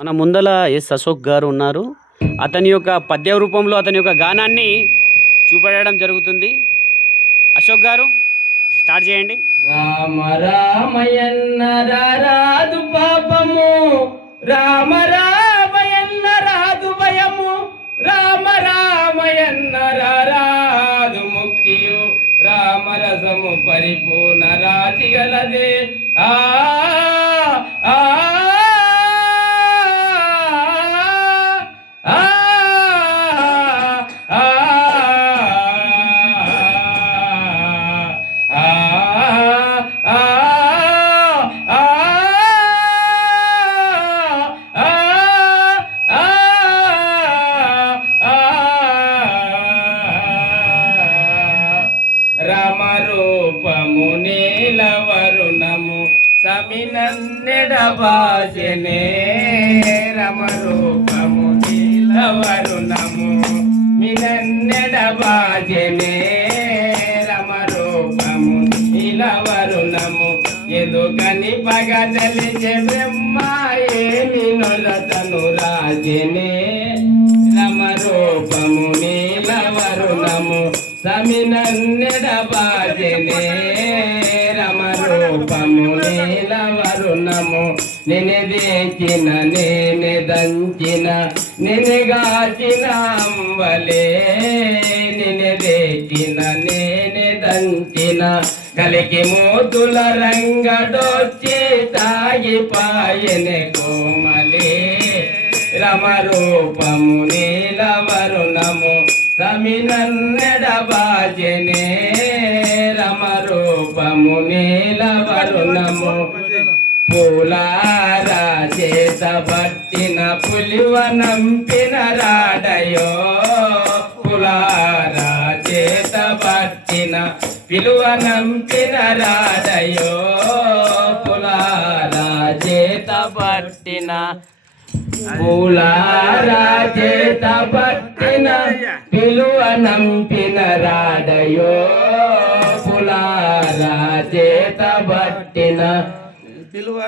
మన ముందల ఎస్ అశోక్ గారు ఉన్నారు. అతని యొక్క పద్య రూపంలో అతని యొక్క గానాన్ని చూపెట్టడం జరుగుతుంది. అశోక్ గారు స్టార్ట్ చేయండి. రామ రామయన్న రాదు పాపము, రామ రామయన్న రాదు భయము, రామ రామయన్న రాదు ముక్తియు, రామరసము పరిపూర్ణ రాజిగలదే. ఆ ఆ రామరూపము నీలవరుణము సమినన్నెడబాసెనే, రమరూపము నీలవరుణము మినన్నెడబాసెనే, రమరూపము నీలవరుణము ఎదుకని పగదలిచే బ్రహ్మాయే నినులతను రాజెనే, రమరూపము నీలవరుణము సమినన్నెడబాసెనే, రమరూపము నీలవరుణము నినదేచిన నేనే దంచిన నినగాచిన అంబలే, నినదేచిన నేనే దంచిన కలికి మూతుల రంగడొచ్చి తాగిపాయనే కోమలే, రమరూపము నీలవరుణము సమినన్నెడబాసెనే, రమరూపము నీలవరుణము పూలారా చేత పట్టిన పులివ నంపిన రాడయో, పులారా చేత పట్టిన పిలువ నంపిన రాడయో, పులారా చేత పట్టిన పూలారా చేత పట్టిన పిలువ నంపిన రాడయో, పులారా చేత పట్టిన పిలువ